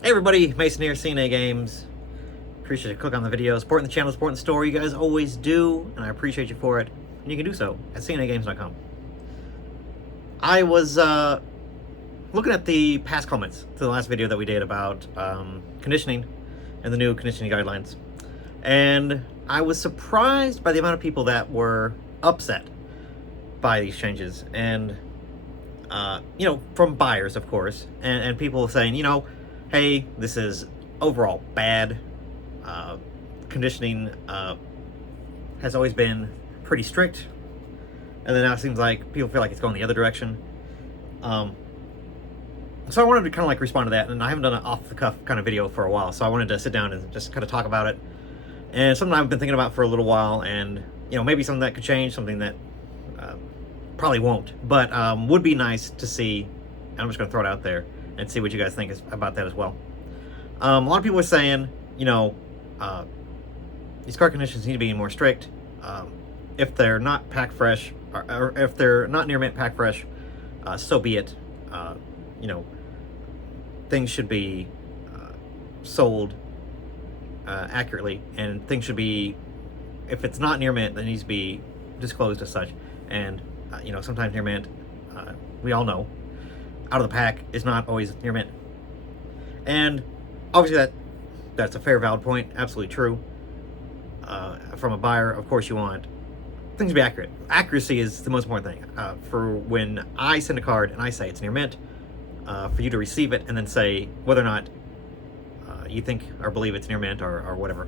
Hey everybody, Mason here, CNA Games. Appreciate you click on the video, supporting the channel, supporting the store. You guys always do, and I appreciate you for it. And you can do so at cnagames.com. I was looking at the past comments to the last video that we did about conditioning and the new conditioning guidelines, and I was surprised by the amount of people that were upset by these changes, and from buyers, of course, and people saying, hey, this is overall bad. Conditioning has always been pretty strict, and then now it seems like people feel like it's going the other direction. So I wanted to kind of like respond to that, and I haven't done an off-the-cuff kind of video for a while, so I wanted to sit down and just kind of talk about it. And something I've been thinking about for a little while, and maybe something that could change, something that probably won't, but would be nice to see. And I'm just going to throw it out there and see what you guys think about that as well. A lot of people are saying, these card conditions need to be more strict. If they're not pack fresh, or if they're not near mint pack fresh, so be it. Things should be sold accurately, and things should be, if it's not near mint, then it needs to be disclosed as such. And sometimes near mint, we all know, out of the pack is not always near mint. And obviously that's a fair, valid point, absolutely true. From a buyer, of course, you want things to be accurate. Accuracy is the most important thing. For when I send a card and I say it's near mint, for you to receive it and then say whether or not you think or believe it's near mint or whatever.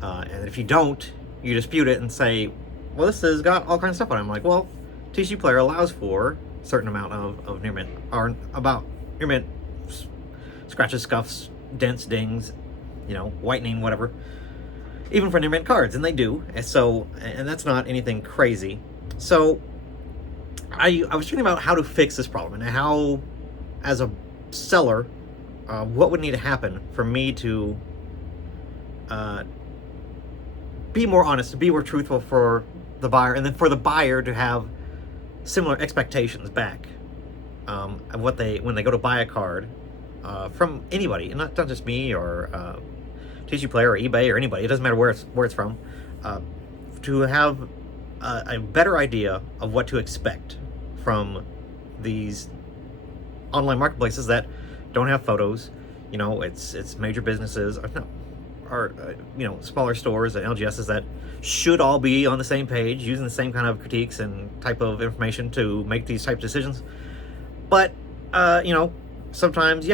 And if you don't, you dispute it and say, well, this has got all kinds of stuff on it. I'm like, well, TCGPlayer allows for a certain amount of near mint, or about near mint scratches, scuffs, dents, dings, whitening, whatever, even for near mint cards, and they do. So, and that's not anything crazy. So I was thinking about how to fix this problem, and how, as a seller, what would need to happen for me to be more honest, to be more truthful for the buyer, and then for the buyer to have similar expectations back of what when they go to buy a card from anybody, and not just me or TCGPlayer or eBay or anybody. It doesn't matter where it's from. To have a better idea of what to expect from these online marketplaces that don't have photos. It's major businesses, or smaller stores and LGSs that should all be on the same page, using the same kind of critiques and type of information to make these type of decisions. But sometimes,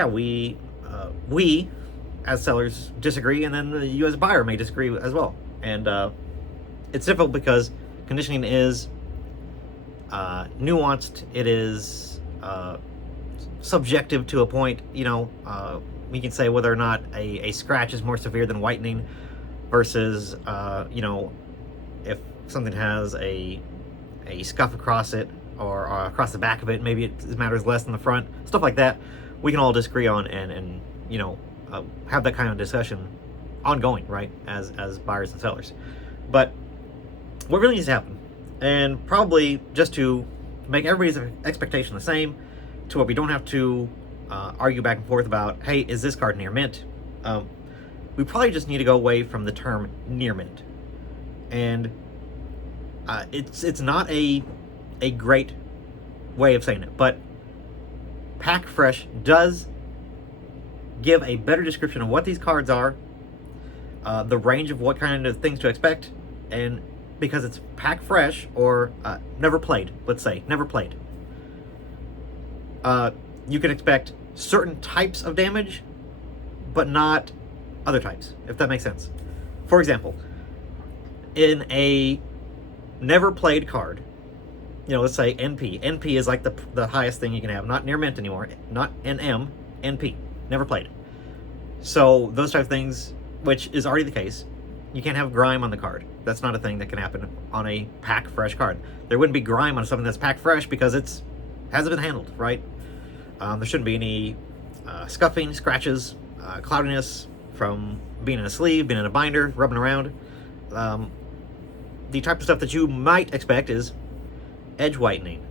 we as sellers disagree, and then you as a buyer may disagree as well. And it's difficult because conditioning is nuanced. It is subjective to a point. We can say whether or not a scratch is more severe than whitening, versus if something has a scuff across it, or across the back of it, maybe it matters less than the front. Stuff like that we can all disagree on, and have that kind of discussion ongoing, right, as buyers and sellers. But what really needs to happen, and probably just to make everybody's expectation the same, to where we don't have to argue back and forth about, hey, is this card near mint? We probably just need to go away from the term near mint. And it's not a great way of saying it, but pack fresh does give a better description of what these cards are, the range of what kind of things to expect. And because it's pack fresh, or never played, let's say never played, you can expect certain types of damage, but not other types, if that makes sense. For example, in a never played card, let's say NP. NP is like the highest thing you can have, not near mint anymore, not NM, NP, never played. So those type of things, which is already the case, you can't have grime on the card. That's not a thing that can happen on a pack fresh card. There wouldn't be grime on something that's pack fresh because hasn't been handled, right? There shouldn't be any scuffing, scratches, cloudiness from being in a sleeve, being in a binder, rubbing around. The type of stuff that you might expect is edge whitening,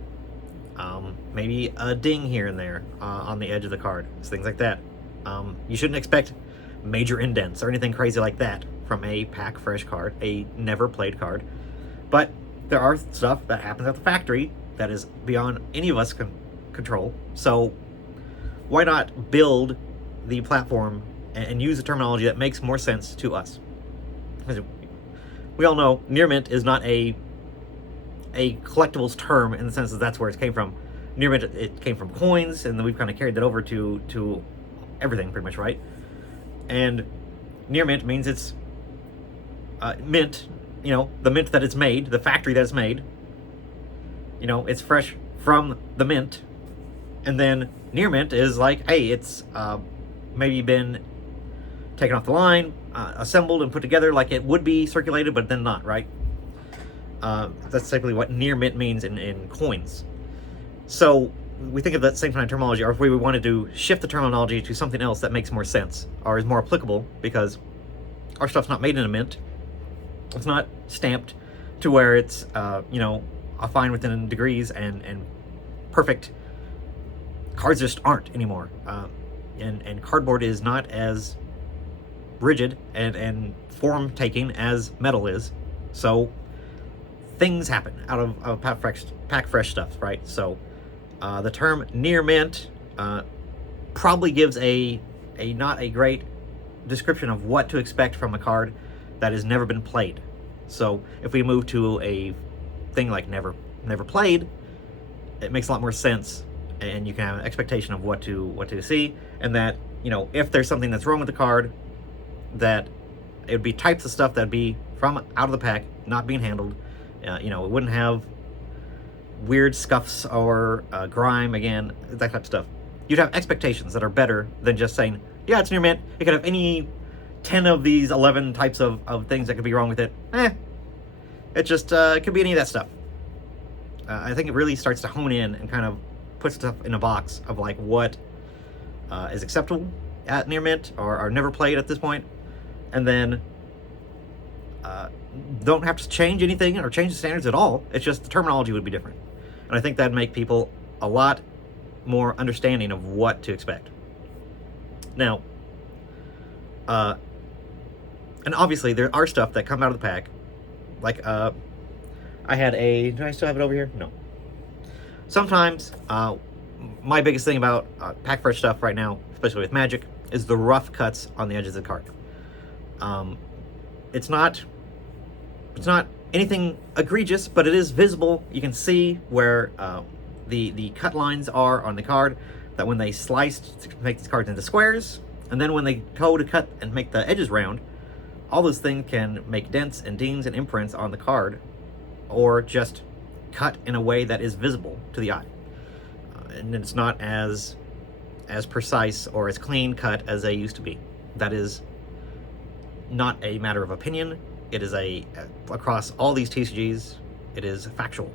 maybe a ding here and there on the edge of the card, things like that. You shouldn't expect major indents or anything crazy like that from a pack fresh card, a never played card. But there are stuff that happens at the factory that is beyond any of us can control. So why not build the platform and use the terminology that makes more sense to us? Because we all know near mint is not a collectibles term in the sense that that's where it came from. Near mint, it came from coins, and then we've kind of carried that over to everything pretty much, right? And near mint means it's mint, you know, the mint that it's made, the factory that it's made. You know, it's fresh from the mint. And then near mint is like, hey, it's maybe been taken off the line, assembled and put together like it would be circulated, but then not, right? That's typically what near mint means in coins. So we think of that same kind of terminology, or if we wanted to shift the terminology to something else that makes more sense or is more applicable, because our stuff's not made in a mint. It's not stamped to where it's, you know, a fine within degrees and perfect. Cards just aren't anymore. And cardboard is not as rigid and form-taking as metal is. So things happen out of pack fresh stuff, right? So the term near mint probably gives a not a great description of what to expect from a card that has never been played. So if we move to a thing like never played, it makes a lot more sense, and you can have an expectation of what to see, and that, you know, if there's something that's wrong with the card, that it would be types of stuff that'd be from out of the pack, not being handled. You know, it wouldn't have weird scuffs or grime, again, that type of stuff. You'd have expectations that are better than just saying, yeah, it's near mint. It could have any 10 of these 11 types of things that could be wrong with it. It just it could be any of that stuff. I think it really starts to hone in and kind of put stuff in a box of like what is acceptable at near mint or never played at this point, and then don't have to change anything or change the standards at all. It's just the terminology would be different, and I think that'd make people a lot more understanding of what to expect. Now, and obviously there are stuff that come out of the pack, like I had a, do I still have it over here? No. Sometimes my biggest thing about pack fresh stuff right now, especially with Magic, is the rough cuts on the edges of the card. It's not anything egregious, but it is visible. You can see where the cut lines are on the card, that when they sliced to make these cards into squares, and then when they go to cut and make the edges round, all those things can make dents and dings and imprints on the card, or just cut in a way that is visible to the eye. And it's not as precise or as clean cut as they used to be. That is not a matter of opinion. It is across all these TCGs, it is factual.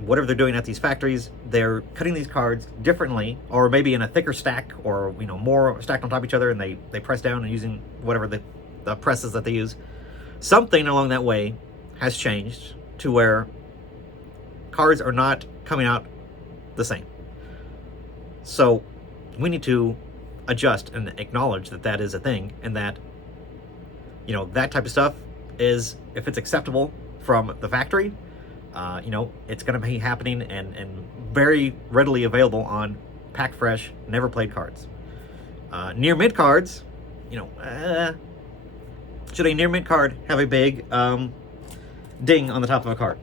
Whatever they're doing at these factories, they're cutting these cards differently, or maybe in a thicker stack, or, you know, more stacked on top of each other, and they press down and using whatever the presses that they use. Something along that way has changed to where cards are not coming out the same. So we need to adjust and acknowledge that that is a thing, and that, you know, that type of stuff is, if it's acceptable from the factory, you know, it's going to be happening and very readily available on pack fresh, never played cards. Near mint cards, you know, should a near mint card have a big ding on the top of a card?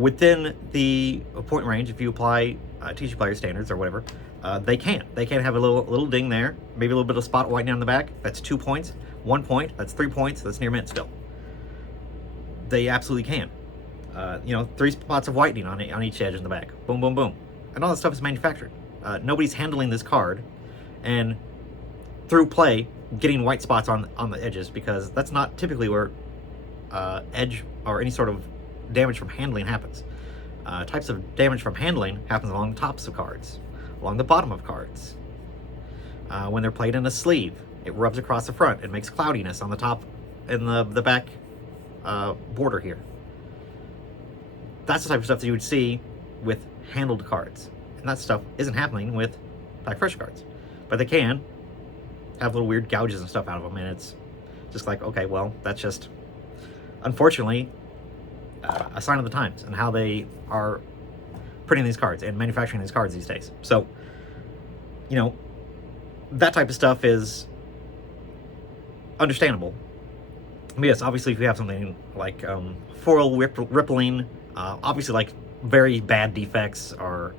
Within the point range, if you apply TCGPlayer standards or whatever, they can have a little ding there, maybe a little bit of spot whitening on the back. That's 2 points. 1 point, that's 3 points. That's near mint still. They absolutely can. You know, 3 spots of whitening on each edge in the back. Boom, boom, boom. And all that stuff is manufactured. Nobody's handling this card and through play getting white spots on the edges, because that's not typically where edge or any sort of damage from handling happens. Types of damage from handling happens along the tops of cards, along the bottom of cards. When they're played in a sleeve, it rubs across the front. It makes cloudiness on the top and the back border here. That's the type of stuff that you would see with handled cards, and that stuff isn't happening with pack fresh cards. but they can have little weird gouges and stuff out of them, and it's just like, okay, well, that's just unfortunately a sign of the times and how they are printing these cards and manufacturing these cards these days. So, you know, that type of stuff is understandable. But yes, obviously, if you have something like foil rippling, obviously like very bad defects or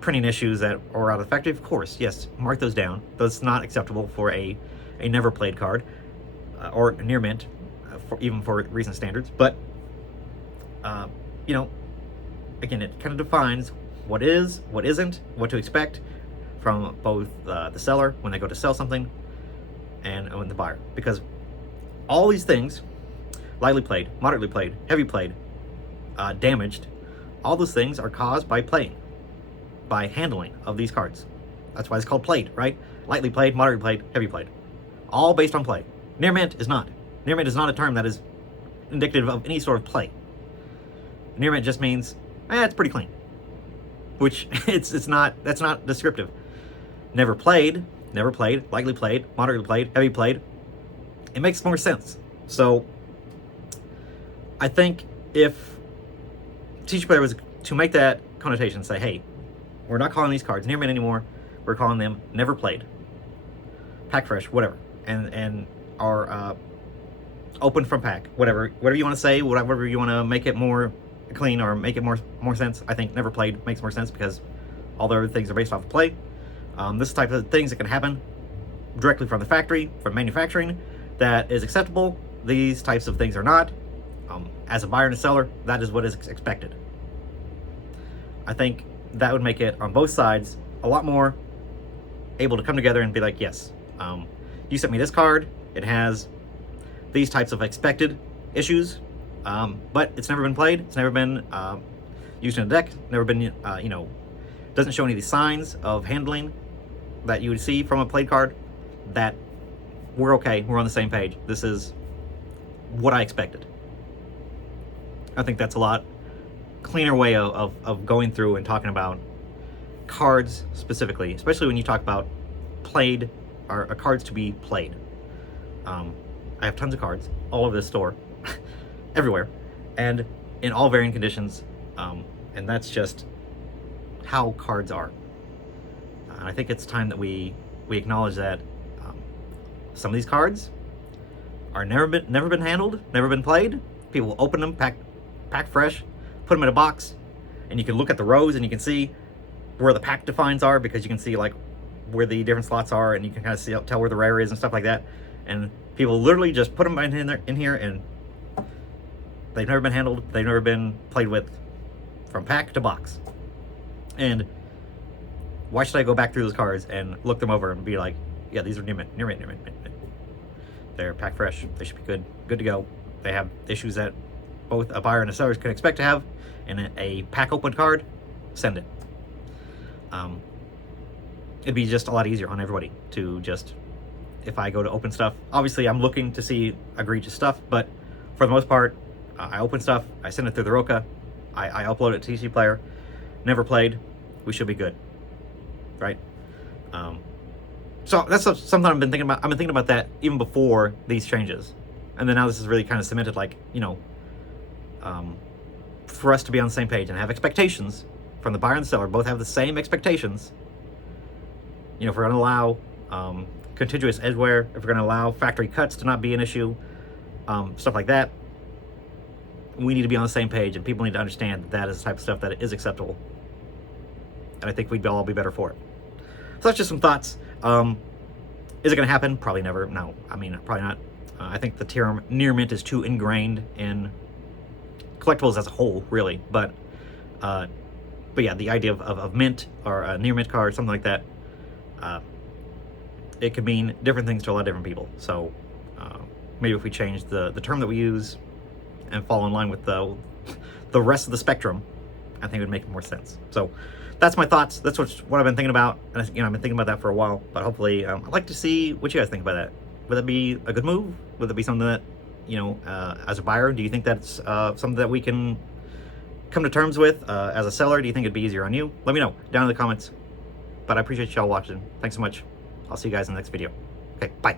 printing issues that are out of the factory, of course, yes, mark those down. That's not acceptable for a never played card or near mint, even for recent standards. But you know, again, it kind of defines what is, what isn't, what to expect from both the seller when they go to sell something and the buyer, because all these things, lightly played, moderately played, heavy played, damaged, all those things are caused by playing, by handling of these cards. That's why it's called played, right? Lightly played, moderately played, heavy played, all based on play. Near mint is not. Near mint is not a term that is indicative of any sort of play. Near mint just means, it's pretty clean, which it's not. That's not descriptive. Never played, lightly played, moderately played, heavy played. It makes more sense. So I think if TCGPlayer was to make that connotation, say, hey, we're not calling these cards near mint anymore. We're calling them never played, pack fresh, whatever, and are open from pack, whatever you want to say, whatever you want to make it more clean or make it more sense. I think never played makes more sense because all the other things are based off of play. This type of things that can happen directly from the factory, from manufacturing, that is acceptable. These types of things are not. As a buyer and a seller, that is what is expected. I think that would make it on both sides a lot more able to come together and be like, yes, you sent me this card, it has these types of expected issues, but it's never been played, it's never been used in a deck, never been, doesn't show any of the signs of handling that you would see from a played card, that we're okay, we're on the same page, this is what I expected. I think that's a lot cleaner way of going through and talking about cards specifically, especially when you talk about played or cards to be played. I have tons of cards all over this store, everywhere, and in all varying conditions, and that's just how cards are. I think it's time that we acknowledge that some of these cards are never been handled, never been played. People open them, pack fresh, put them in a box, and you can look at the rows and you can see where the pack defines are, because you can see like where the different slots are, and you can kind of tell where the rare is and stuff like that. And people literally just put them in here, and they've never been handled, they've never been played with, from pack to box. And why should I go back through those cards and look them over and be like, yeah, these are near mint. They're pack fresh, they should be good to go. They have issues that both a buyer and a seller can expect to have in a pack open card. Send it. It'd be just a lot easier on everybody to just, if I go to open stuff, obviously I'm looking to see egregious stuff, but for the most part, I open stuff, I send it through the Roca, I upload it to TCGPlayer, never played, we should be good, right? So that's something I've been thinking about. I've been thinking about that even before these changes, and then now this is really kind of cemented, like, for us to be on the same page and have expectations from the buyer and the seller, both have the same expectations. If we're going to allow contiguous edgeware, if we're going to allow factory cuts to not be an issue, stuff like that, we need to be on the same page, and people need to understand that is the type of stuff that is acceptable. And I think we'd all be better for it. So that's just some thoughts. Is it going to happen? Probably never. No, I mean, probably not. I think the term near mint is too ingrained in collectibles as a whole, really. But yeah, the idea of mint or a near mint card, something like that, it could mean different things to a lot of different people. So maybe if we change the term that we use and fall in line with the rest of the spectrum, I think it would make more sense. So that's my thoughts. That's what I've been thinking about. And I've been thinking about that for a while. But hopefully, I'd like to see what you guys think about that. Would that be a good move? Would that be something that, as a buyer, do you think that's something that we can come to terms with? As a seller, do you think it'd be easier on you? Let me know down in the comments. But I appreciate y'all watching. Thanks so much. I'll see you guys in the next video. Okay, bye.